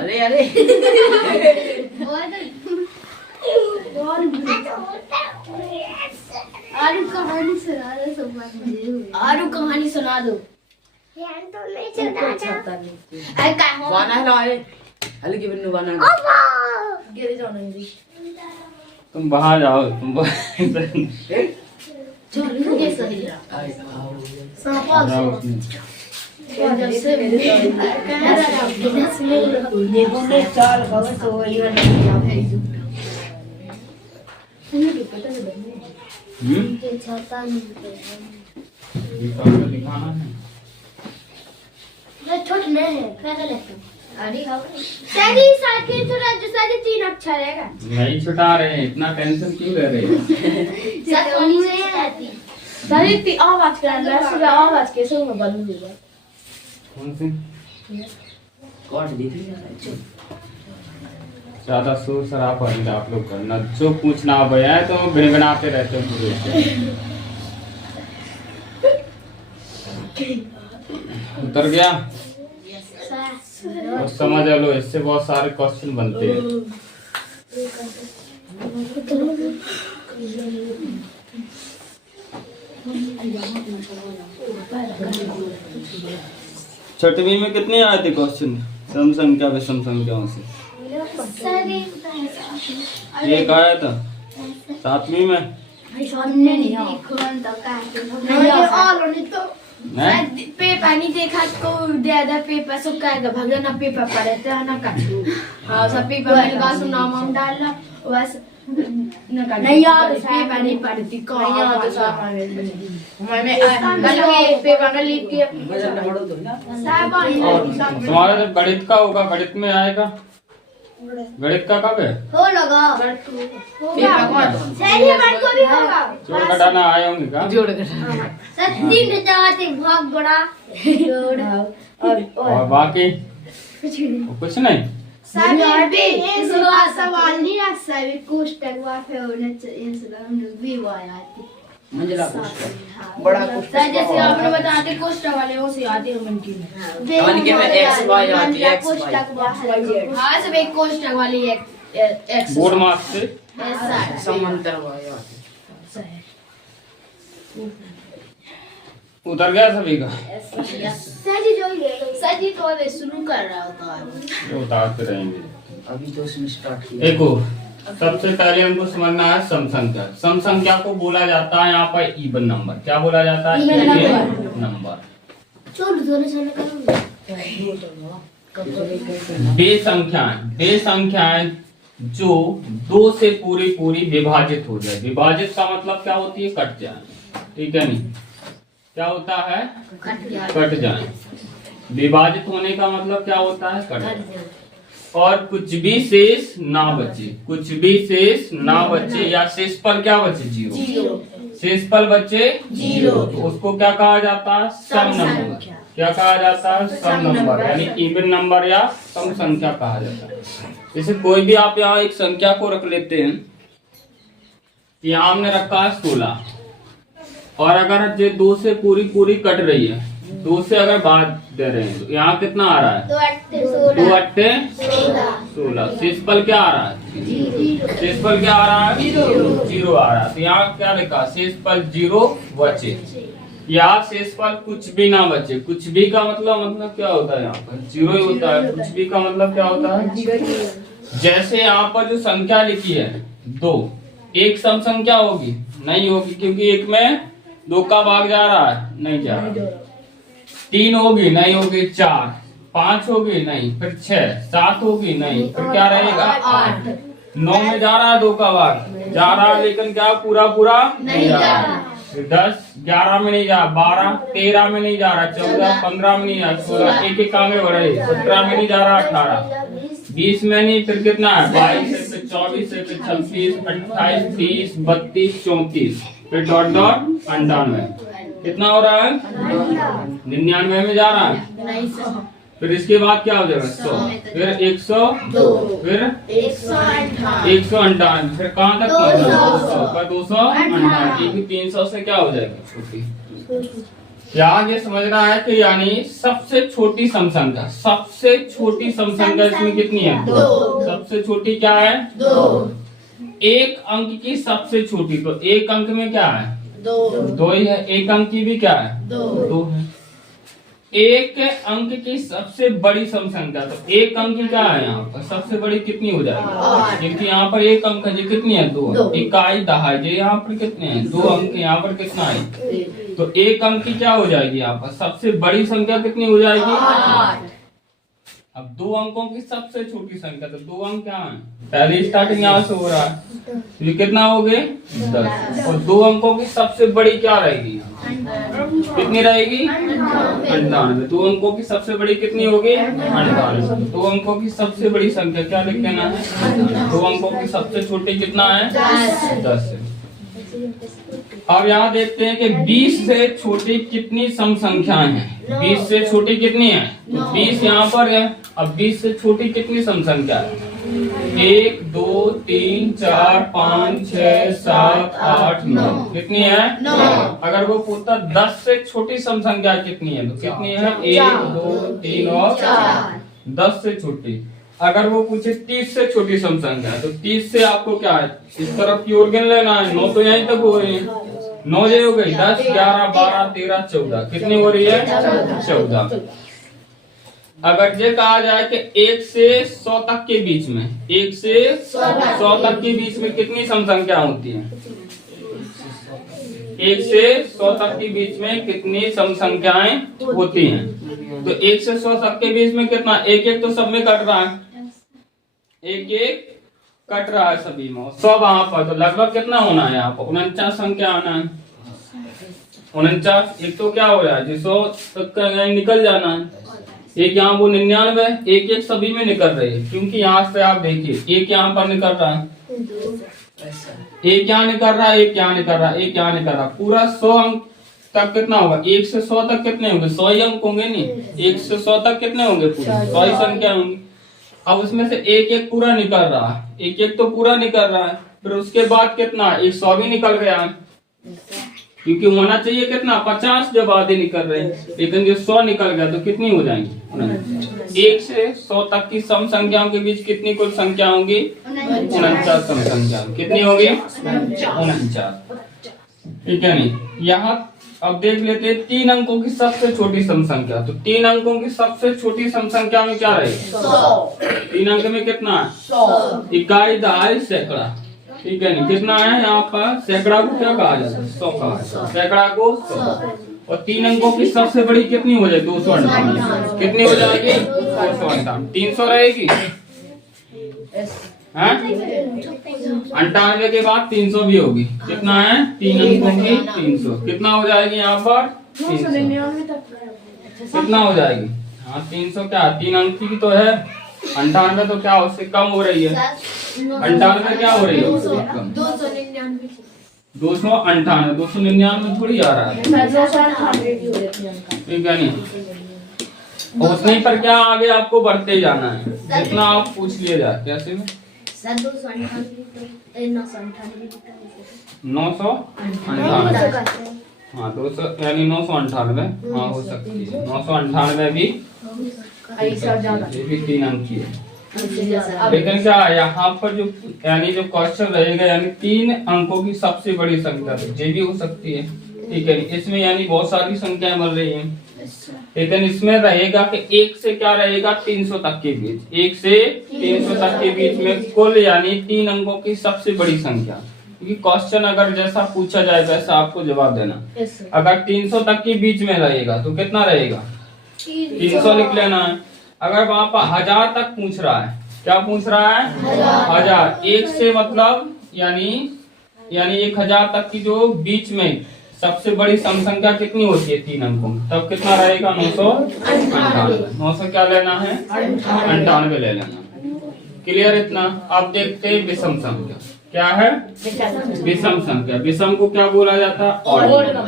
अरे अरे आरू कहानी सुना दो सब। आरू कहानी सुना दो। अरे काय हो गाना है लाए हल्की बिन्नू गाना गिर जाओ नहीं तुम बाहर जाओ तुम बाहर चलो ये सही रहा सांपा जाओ उसमें। जब से कह रहा है चाल खबर तो वही वाली ये छाता नहीं ये कहाँ पे लिखाना है? ये छोट नहीं है क्या कर लेते अरे हाँ सही साथी थोड़ा जो साथी 3 अक्षर रहेगा नहीं छुटा रहे हैं, इतना टेंशन क्यों ले रहे हैं? सब होनी चाहिए रहती सारी 3 आवाज कर रहा है आवाज कैसे मैं बंद हो गया कौन सी? कौन दी थी ज्यादा शोर शराबा नहीं आप लोग करना, जो पूछना भैया है तो गिनगिनाते रहते हो पूरे। उतर गया और समझ लो, इससे बहुत सारे क्वेश्चन बनते हैं। छठवीं में कितने आए थे क्वेश्चन सम संख्या विषम संख्याओं से? एक आया था। 7वीं में नहीं पेपर नहीं देखा को ज्यादा पेपर सब कहेगा भगवान ना पेपर पढ़े थे ना कछु हाँ सब पेपर में लगा सो नाम हम डालना बस नहीं याद पेपर नहीं पढ़ती कौन याद तो सब मैं कल ये पेपर का लिख के तुम्हारा जब गणित का होगा, गणित में आएगा। गणित का कब है? हो लगा पेपर कौन सही बात को भी होगा जोड़ घटाना आए होंगे का? जोड़ कर सत्य जाते भाग बड़ा और बाकी कुछ नहीं। सवाल नहीं रख सकते कोष्टक वाफे होने चाहिए सलाम हम लोग भी आती मंजिला कोष्टक बड़ा कोष्टक जैसे आपने बताते कोष्टक वाले वो से आते हैं उनकी कहानी के में x y आती है x y हाँ सब एक कोष्टक वाली एक बोर्ड मार्क से समांतर वाली आती उतर गया सभी का? सजी तो अभी शुरू कर रहा होता है ये उतारते रहेंगे। अभी तो उसने स्टार्ट किया। देखो सबसे पहले हमको समझना है सम संख्या। सम संख्या को बोला जाता है यहाँ पर इवन नंबर। क्या बोला जाता है? Even number. बे संख्याएं जो 2 से पूरी विभाजित हो जाए। विभाजित का मतलब क्या होती है? कट जाए। ठीक है नहीं? क्या होता है? कट जाए। विभाजित होने का मतलब क्या होता है? कट जाए। और कुछ भी शेष ना बचे, कुछ भी शेष ना बचे या शेषफल क्या बचे? 0। शेषफल बचे 0 तो उसको क्या कहा जाता है? सम नंबर। क्या कहा जाता है? सम नंबर यानी इवन नंबर या सम संख्या कहा जाता है। जैसे कोई भी आप यहाँ एक संख्या को रख लेते हैं, यहाँ हमने रखा है 16 और अगर ये 2 से पूरी कट रही है, 2 से अगर बाद दे रहे हैं तो यहाँ कितना आ रहा है? 2 अट्ठे 16। शेषफल क्या आ रहा है? शेषफल क्या आ रहा है? 0 आ रहा है। तो यहाँ क्या लिखा? शेषफल 0 बचे या शेषफल कुछ भी ना बचे। कुछ भी का मतलब क्या होता है? यहाँ पर 0 ही होता है। कुछ भी का मतलब क्या होता है? जैसे यहाँ पर जो संख्या लिखी है 2, एक सम संख्या होगी? नहीं होगी, क्योंकि एक में 2 का भाग जा रहा है, नहीं जा रहा। 3 होगी? नहीं होगी। 4, 5 होगी? नहीं। फिर 6, 7 होगी? नहीं। फिर क्या रहेगा? 8। 9 में जा रहा है 2 का भाग जा रहा है, लेकिन क्या पूरा नहीं जा रहा। 10, 11 में नहीं जा, 12, 13 में नहीं जा रहा, 14, 15 में नहीं जा, 16 एक आगे बढ़े, 17 में नहीं जा रहा, 18, 20 में नहीं। फिर कितना है? 22 है, फिर 24 है, फिर 26, 28, 30, 32, 34, फिर डॉट 98। कितना हो रहा है? 99 में जा रहा है। फिर इसके बाद क्या हो जाएगा? 100, फिर 102, फिर 158, फिर कहाँ तक? 200 का 258। 300 से क्या हो जाएगा? छोटी यहाँ ये समझना है कि यानी सबसे छोटी सम संख्या, सबसे छोटी सम संख्या इसमें कितनी है? 2। सबसे छोटी क्या है? 2। एक अंक की सबसे छोटी, तो एक अंक में क्या है? 2 ही है। एक अंक की भी क्या है? 2 है। एक अंक की सबसे बड़ी सम संख्या, तो एक अंक की क्या है यहाँ पर? सबसे बड़ी कितनी हो जाएगी? क्योंकि यहाँ पर एक अंक है, जी कितनी है? 2। इकाई दहाई, जी यहाँ पर कितने हैं? 2 अंक। यहाँ पर कितना है? तो एक अंक की क्या हो जाएगी यहाँ पर? सबसे बड़ी संख्या कितनी हो जाएगी? 8। अब 2 अंकों की सबसे छोटी संख्या, तो 2 अंक क्या है? पहले स्टार्टिंग यहाँ से हो रहा है, तो ये कितना हो गए? 10। और 2 अंकों की सबसे बड़ी क्या रहेगी? कितनी रहेगी? 98। 2 अंकों की सबसे बड़ी कितनी होगी? 98। 2 अंकों की सबसे बड़ी संख्या क्या लिख देना है? 2 अंकों की सबसे छोटी कितना है? 10 है। अब यहाँ देखते हैं कि 20 से छोटी कितनी सम संख्याएं हैं। 20 से छोटी कितनी है? तो 20 यहाँ पर है। अब 20 से छोटी कितनी सम संख्या है? 1 2 3 4 5 6 7 8 9। कितनी है? 9। अगर वो पूछता 10 से छोटी सम संख्या कितनी है, तो कितनी है? 1 2 3 और 4। 10 से छोटी। अगर वो पूछे 30 से छोटी सम संख्या, तो 30 से आपको क्या है? इस तरफ की ओर गिन लेना है। 9 तो यहीं तक हो रही है। 9 जे हो गई, 10 11 12 13 14। कितनी हो रही है? 14। अगर ये कहा जाए कि 1 से 100 तक के बीच में, 1 से 100 तक के बीच में कितनी सम संख्या होती है? 1 से 100 तक के बीच में कितनी सम संख्याएं होती हैं? तो 1 से 100 तक के बीच में कितना? 1 1 तो सब में कट रहा है, 1 1 कट रहा है सभी में। 100 वहां पर, तो लगभग कितना होना है यहाँ पर? 49 संख्या आना है। 49 एक तो क्या हो रहा है? 100 तक निकल जाना है। एक यहाँ वो 99, 1 1 सभी में निकल रही है, क्योंकि यहाँ से आप देखिए 1 यहाँ पर निकल रहा है, 1 यहाँ निकल रहा है, 1 यहाँ निकल रहा है, 1 यहाँ निकल रहा है। पूरा 100 अंक तक कितना होगा? 1 से 100 तक कितने होंगे? 100 ही अंक होंगे नहीं। 1 से 100 तक कितने होंगे? पूरे 100 ही संख्या होंगी। अब उसमें से 1 1 पूरा निकल रहा है, 1 1 तो पूरा निकल रहा है। फिर उसके बाद कितना? 100 भी निकल गया है, क्योंकि होना चाहिए कितना? 50 जब आधे निकल रहे हैं, लेकिन जो 100 निकल गया तो कितनी हो जाएंगी? 1 से 100 तक की सम संख्याओं के बीच कितनी कुल संख्या होंगी? 49 सम संख्या। कितनी होगी? 49। ठीक है नहीं? यहाँ अब देख लेते हैं 3 अंकों की सबसे छोटी सम संख्या। तो 3 अंकों की सबसे छोटी सम संख्या में क्या रहेगी? 100। 3 अंक में कितना है? 100। इकाई दहाई सैकड़ा। ठीक है नहीं? कितना है यहाँ पर? सैकड़ा को क्या कहा जाता है? 100 कहा जाता है। सैकड़ा को 100। और 3 अंकों की सबसे बड़ी कितनी हो जाएगी? 298। कितनी हो जाएगी? 298। 300 रहेगी? 98 के बाद 300 भी होगी। कितना है? 3 अंकों की 300। कितना हो जाएगी यहाँ पर? 300। कितना हो जाएगी? हाँ 300 क्या? 3 अंक की तो है। 98 तो क्या उससे कम हो रही है? 98 क्या हो रही है? 298। 299 थोड़ी आ रहा है। ठीक है नहीं? उतने पर क्या आगे आपको बढ़ते जाना है, जितना आप पूछ लिए जाए। कैसे में? 998। हाँ 200 यानी 998। हाँ हो सकती है 998 भी, ये भी 3 अंक की है। लेकिन क्या यहाँ पर जो यानी जो क्वेश्चन रहेगा, यानी 3 अंकों की सबसे बड़ी संख्या, ये भी हो सकती है। ठीक है, इसमें यानी बहुत सारी संख्याएं मिल रही हैं, लेकिन इसमें रहेगा कि 1 से क्या रहेगा? 300 तक के बीच। 1 से 300 तक के बीच में कुल यानी 3 अंकों की सबसे बड़ी संख्या। क्योंकि क्वेश्चन अगर जैसा पूछा जाए वैसा आपको जवाब देना। अगर 300 तक के बीच में रहेगा तो कितना रहेगा? 300 लिख लेना है। अगर वहां पर 1000 तक पूछ रहा है, क्या पूछ रहा है? 1000। 1 से मतलब यानी 1000 तक की जो बीच में सबसे बड़ी सम संख्या कितनी होती है? 3 अंकों। तब कितना रहेगा? 998। 900 क्या लेना है? 98 ले लेना। क्लियर इतना? अब देखते हैं विषम संख्या क्या है? विषम संख्या। विषम को क्या बोला जाता है? ऑड।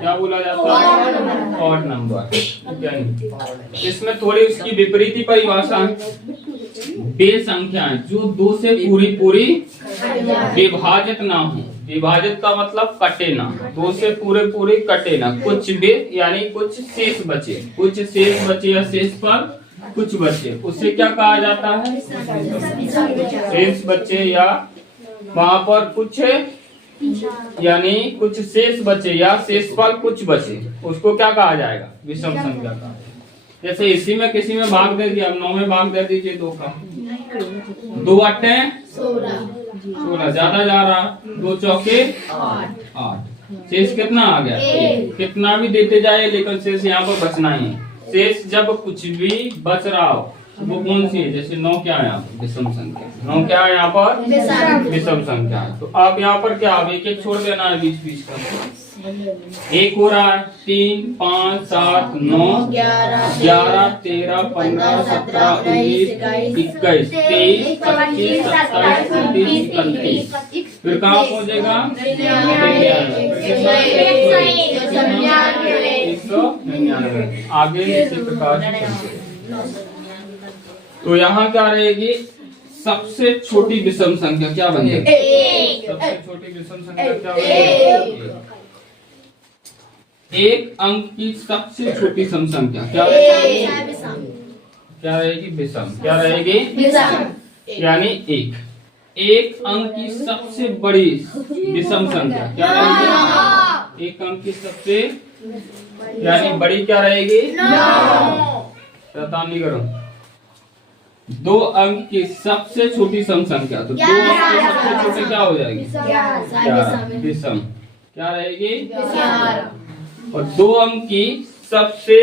क्या बोला जाता है? Odd number. इसमें थोड़ी उसकी विपरीत परिभाषा है। वे संख्याएं जो 2 से पूरी विभाजित ना हो, विभाजित का मतलब कटे ना, दो से पूरे पूरे कटे ना, कुछ भी यानी कुछ शेष बचे, कुछ शेष बचे या शेष पर कुछ बचे, उससे क्या कहा जाता है? शेष बचे या वहां पर कुछ यानी कुछ शेष बचे या शेष पर कुछ बचे, उसको क्या कहा जाएगा? विषम संख्या का। जैसे इसी में किसी में भाग दे दिया, 9 में भाग दे दीजिए 2 का, 2 8 16 ज्यादा जा रहा, 2 चौके 8, शेष कितना आ गया? कितना भी देते जाए लेकिन शेष यहाँ पर बचना ही है। शेष जब कुछ भी बच रहा हो वो कौन सी है? जैसे 9 क्या है यहाँ पर? विषम संख्या। 9 क्या है यहाँ पर? विषम संख्या है। तो अब यहाँ पर क्या, अब एक एक छोड़ देना है बीच बीच का। 1 हो रहा है, 3 5 7 9 11 13 15 17 19 21 23 25 27 28 29। फिर कहाँ पहुँचेगा? 199। आगे इसी प्रकार से। तो यहाँ क्या रहेगी? सबसे छोटी विषम संख्या क्या बन जाएगी? सबसे छोटी विषम संख्या क्या बनेगी? एक अंक की सबसे छोटी सम संख्या क्या रहेगी? विषम। क्या रहेगी? यानी एक अंक की सबसे बड़ी विषम संख्या क्या रहेगी? एक अंक की सबसे यानी बड़ी क्या रहेगी? शैतानी करो। 2 अंक की सबसे छोटी सम संख्या, तो 2 अंक की सबसे छोटी क्या हो जाएगी? 11 विषम। क्या रहेगी? और 2 अंक की सबसे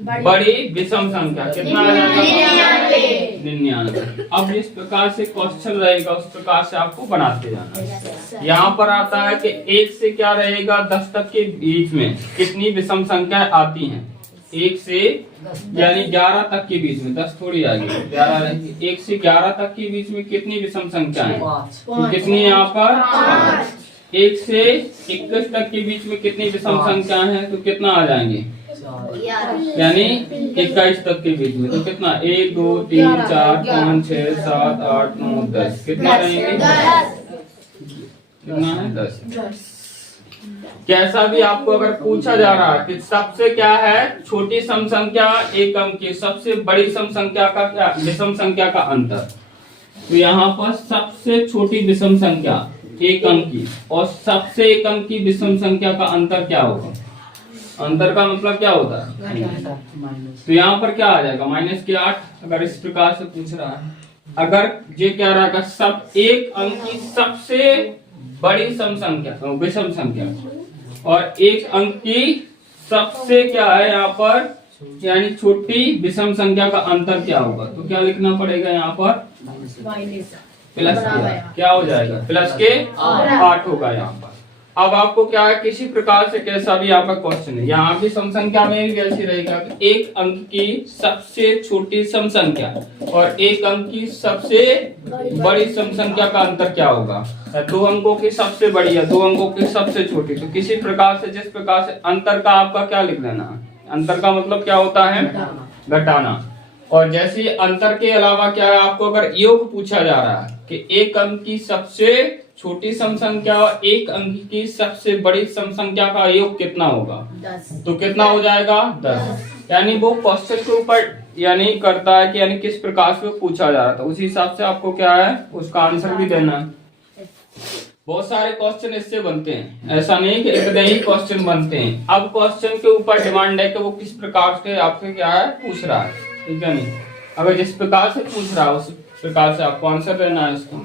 बड़ी विषम संख्या कितना आ जाएगा? 99। अब जिस प्रकार से क्वेश्चन रहेगा उस प्रकार से आपको बनाते जाना। यहाँ पर आता है कि 1 से क्या रहेगा 10 तक के बीच में कितनी विषम संख्याएं आती हैं? 1 से यानी 11 तक के बीच में, 10 थोड़ी आएगी, 11 रहेगी। 1 से 11 तक के बीच में कितनी विषम संख्याएं? तो कितनी यहाँ पर? 1 से 21 तक के बीच में कितनी विषम संख्याएं हैं? तो कितना आ जाएंगे? यानी 21 तक के बीच में, तो कितना? 1 2 3 4 5 6 7 8 9 10। कितना रहेंगे? कितना है? 10। कैसा भी आपको अगर पूछा जा रहा है कि सबसे क्या है छोटी सम संख्या एक अंक की, सबसे बड़ी सम संख्या का क्या, विषम संख्या का अंतर, तो यहाँ पर सबसे छोटी विषम संख्या एक अंक की और सबसे एक अंक की विषम संख्या का अंतर क्या होगा? अंतर का मतलब क्या होता है? तो यहाँ पर क्या आ जाएगा? -8। अगर इस प्रकार से पूछ रहा है, अगर ये क्या रहा सब एक अंक की सबसे बड़ी सम संख्या विषम संख्या और एक अंक की सबसे क्या है यहाँ पर यानी छोटी विषम संख्या का अंतर क्या होगा? तो क्या लिखना पड़ेगा यहाँ पर? प्लस क्या हो जाएगा? प्लस के 8 होगा यहाँ पर। अब आपको क्या है किसी प्रकार से कैसा भी यहाँ पर क्वेश्चन है, यहाँ भी सम संख्या में भी ऐसी रहेगा कि एक अंक की सबसे छोटी सम संख्या और एक अंक की सबसे बड़ी सम संख्या का अंतर क्या होगा? 2 अंकों की सबसे बड़ी या 2 अंकों की सबसे छोटी। तो किसी प्रकार से जिस प्रकार से अंतर का आपका क्या लिख देना? अंतर का मतलब क्या होता है? घटाना। और जैसे अंतर के अलावा क्या है, आपको अगर योग पूछा जा रहा है कि एक अंक की सबसे छोटी सम संख्या और एक अंक की सबसे बड़ी सम संख्या का योग कितना होगा? 10। तो कितना हो जाएगा? 10। यानी वो क्वेश्चन के ऊपर यानी करता है कि यानी किस प्रकार से पूछा जा रहा था, उसी हिसाब से आपको क्या है उसका आंसर भी देना है। बहुत सारे क्वेश्चन इससे बनते हैं, ऐसा नहीं कि एक ही क्वेश्चन बनते हैं। अब क्वेश्चन के ऊपर डिमांड है कि वो किस प्रकार से आपसे क्या है पूछ रहा है, ठीक है नहीं? अगर जिस प्रकार से पूछ रहा है उस प्रकार से आपको आंसर देना है इसका।